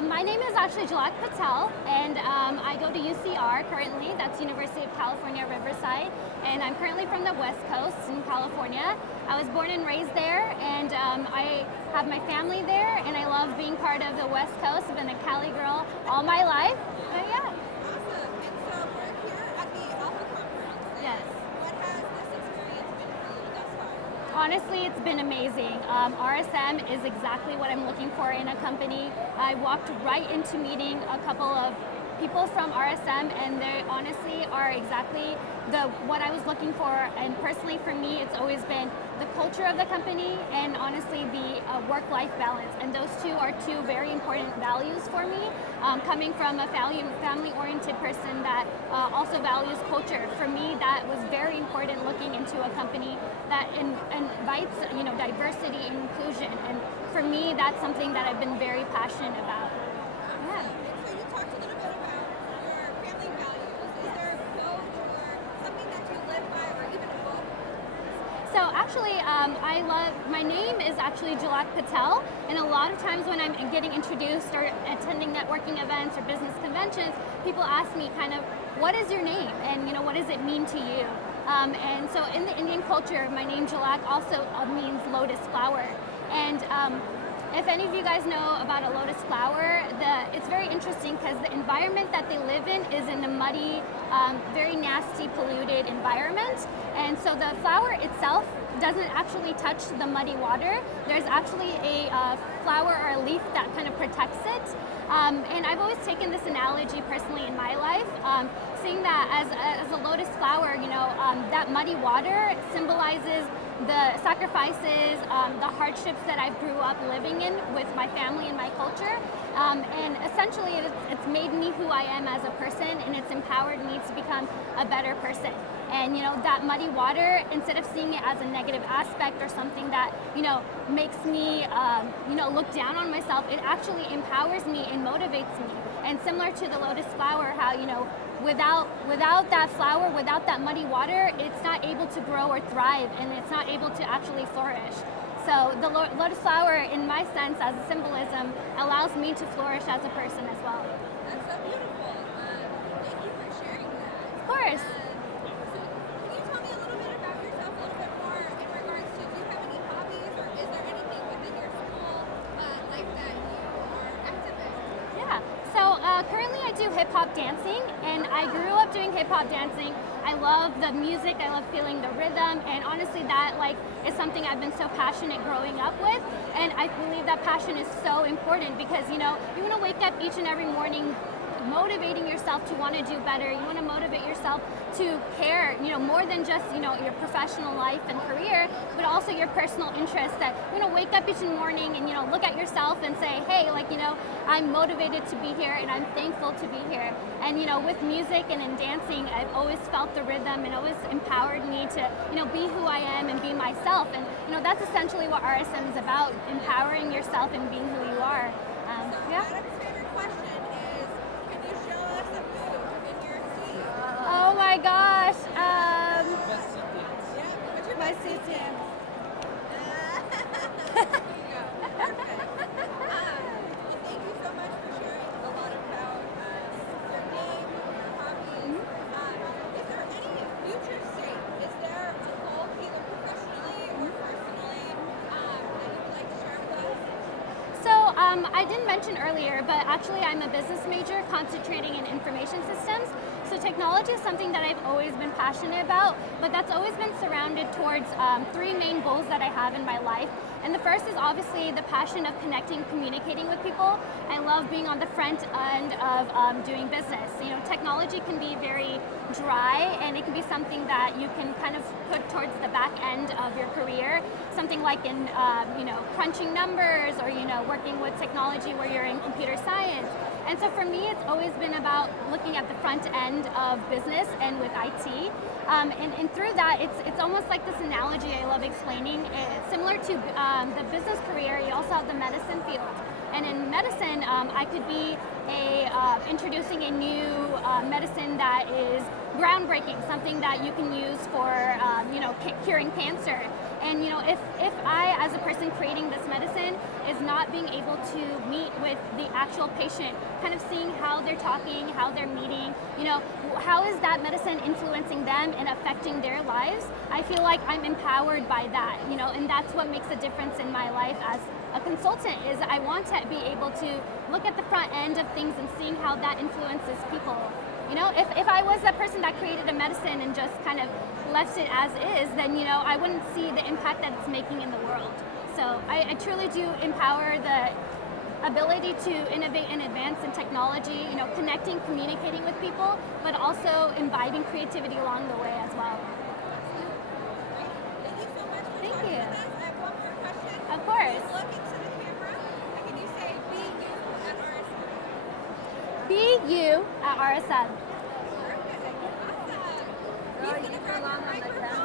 My name is actually Jalak Patel, and I go to UCR currently. That's University of California, Riverside, and I'm currently from the West Coast in California. I was born and raised there, and I have my family there, and I love being part of the West Coast. I've been a Cali girl all my life. Yeah. Awesome. And so we're here at the Alpha Conference. Yes. What has this experience been for you thus far? Honestly, it's been amazing. RSM is exactly what I'm looking for in a company. I walked right into meeting a couple of people from RSM, and they honestly are exactly what I was looking for. And personally, for me, it's always been the culture of the company and honestly the work-life balance. And those two are two very important values for me. Coming from a family-oriented person that also values culture, for me that was very important. Looking into a company that invites diversity and inclusion, and for me that's something that I've been very passionate about. Yeah. So you talked a little bit about your family values. Is there a quote or something that you live by, or even a book? So actually, my name is actually Jalak Patel, and a lot of times when I'm getting introduced or attending networking events or business conventions, people ask me kind of, what is your name, and what does it mean to you? And so in the Indian culture, my name Jalak also means lotus flower. And if any of you guys know about a lotus flower, it's very interesting because the environment that they live in is in a muddy, very nasty, polluted environment. And so the flower itself doesn't actually touch the muddy water. There's actually a flower or a leaf that kind of protects it. And I've always taken this analogy personally in my life, seeing that as a lotus flower, that muddy water symbolizes the sacrifices, the hardships that I grew up living in with my family and my culture. And essentially it's made me who I am as a person, and it's empowered me to become a better person. And that muddy water, instead of seeing it as a negative aspect or something that makes me look down on myself, it actually empowers me and motivates me. And similar to the lotus flower, how without that flower, without that muddy water, it's not able to grow or thrive, and it's not able to actually flourish. So the lotus flower, in my sense, as a symbolism, allows me to flourish as a person as well. That's so beautiful. Thank you for sharing that. Of course. Can you tell me a little bit about yourself, a little bit more in regards to, do you have any hobbies, or is there anything within your school life that you are active in? Yeah. So currently I do hip hop dancing, and I grew up doing hip hop dancing. I love the music, I love feeling the rhythm, and honestly that is something I've been so passionate growing up with. And I believe that passion is so important because you want to wake up each and every morning motivating yourself to want to do better. You want to motivate yourself to care, more than just, your professional life and career, but also your personal interests. That you want to wake up each morning and, look at yourself and say, hey, I'm motivated to be here and I'm thankful to be here. And, with music and in dancing, I've always felt the rhythm and always empowered me to, be who I am and be myself. And, that's essentially what RSM is about, empowering yourself and being who you are. Yeah. Adam's favorite question is, can you show us a move in your seat? Oh my gosh. Yeah, what's your My best seat seat dance. There you go. Perfect. Well, thank you so much for sharing a lot about your name, your hobbies. Is there any future state? Is there a goal, either professionally or personally, that you'd like to share with us? So I didn't mention earlier, but actually I'm a business major concentrating in information systems. So technology is something that I've always been passionate about, but that's always been surrounded towards three main goals that I have in my life. And the first is obviously the passion of connecting, communicating with people. I love being on the front end of doing business. Technology can be very dry, and it can be something that you can kind of put towards the back end of your career. Something like in, crunching numbers, or, working with technology where you're in computer science. And so for me, it's always been about looking at the front end of business and with IT. And through that, it's almost like this analogy I love explaining. It's similar to the business career. You also have the medicine field. And in medicine, I could be introducing a new medicine that is groundbreaking, something that you can use for curing cancer. And if I, as a person creating this medicine, is not being able to meet with the actual patient, kind of seeing how they're talking, how they're meeting, how is that medicine influencing them and affecting their lives, I feel like I'm empowered by that, and that's what makes a difference in my life as a consultant, is I want to be able to look at the front end of things and seeing how that influences people. If I was a person that created a medicine and just kind of left it as is, then I wouldn't see the impact that it's making in the world. So I truly do empower the ability to innovate and advance in technology, connecting, communicating with people, but also imbibing creativity along the way as well. Thank you so much for Thank talking you. with us. I have one more question. Of course. Please look into the camera. And can you say be you at RSM? Be you at RSM. Perfect. Awesome. Girl, Please you can go grab along your on the microphone.